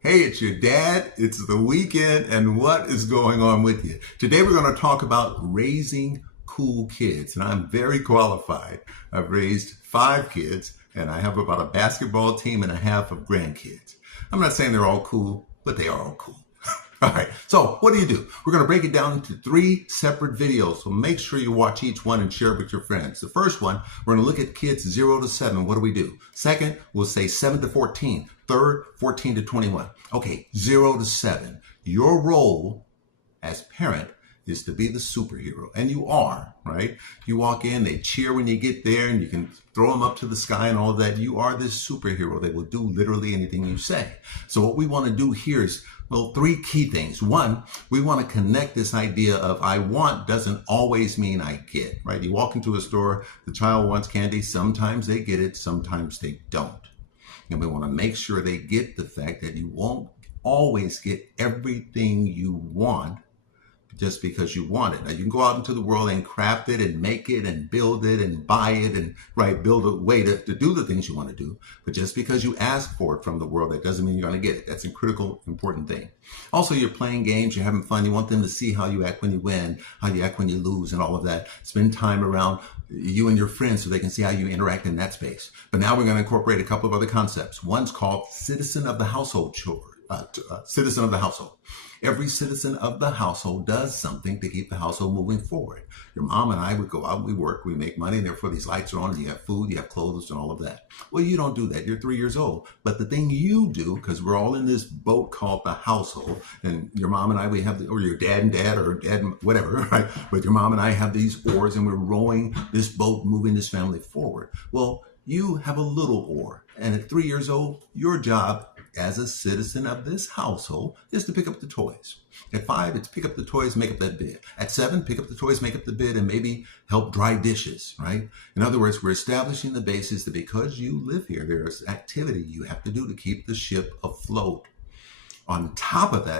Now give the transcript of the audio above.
Hey, it's your dad. It's the weekend, and what is going on with you? Today, we're going to talk about raising cool kids, and I'm very qualified. I've raised 5 kids, and I have about a basketball team and a half of grandkids. I'm not saying they're all cool, but they are all cool. All right, so what do? We're going to break it down into 3 separate videos, so make sure you watch each one and share it with your friends. The first one, we're going to look at kids 0 to 7. What do we do? Second, we'll say 7 to 14. Third, 14 to 21. Okay, 0 to 7. Your role as parent is to be the superhero, and you are, right? You walk in, they cheer when you get there, and you can throw them up to the sky and all of that. You are this superhero. They will do literally anything you say. So what we want to do here is, well, 3 key things. One, we want to connect this idea of I want doesn't always mean I get, right? You walk into a store, the child wants candy. Sometimes they get it, sometimes they don't. And we want to make sure they get the fact that you won't always get everything you want just because you want it. Now, you can go out into the world and craft it and make it and build it and buy it and build a way to do the things you want to do. But just because you ask for it from the world, that doesn't mean you're going to get it. That's a critical, important thing. Also, you're playing games, you're having fun. You want them to see how you act when you win, how you act when you lose, and all of that. Spend time around you and your friends so they can see how you interact in that space. But now we're going to incorporate a couple of other concepts. One's called citizen of the household citizen of the household. Every citizen of the household does something to keep the household moving forward. Your mom and I would go out, we work, we make money, and therefore these lights are on, and you have food, you have clothes, and all of that. Well, you don't do that. You're 3 years old. But the thing you do, because we're all in this boat called the household, and your mom and I, we have, or your dad and dad, or dad, whatever, right? But your mom and I have these oars, and we're rowing this boat, moving this family forward. Well, you have a little oar, and at 3 years old, your job as a citizen of this household is to pick up the toys. At 5, it's pick up the toys, make up that bed. At 7, pick up the toys, make up the bed, and maybe help dry dishes, right? In other words, we're establishing the basis that because you live here, there's activity you have to do to keep the ship afloat. On top of that,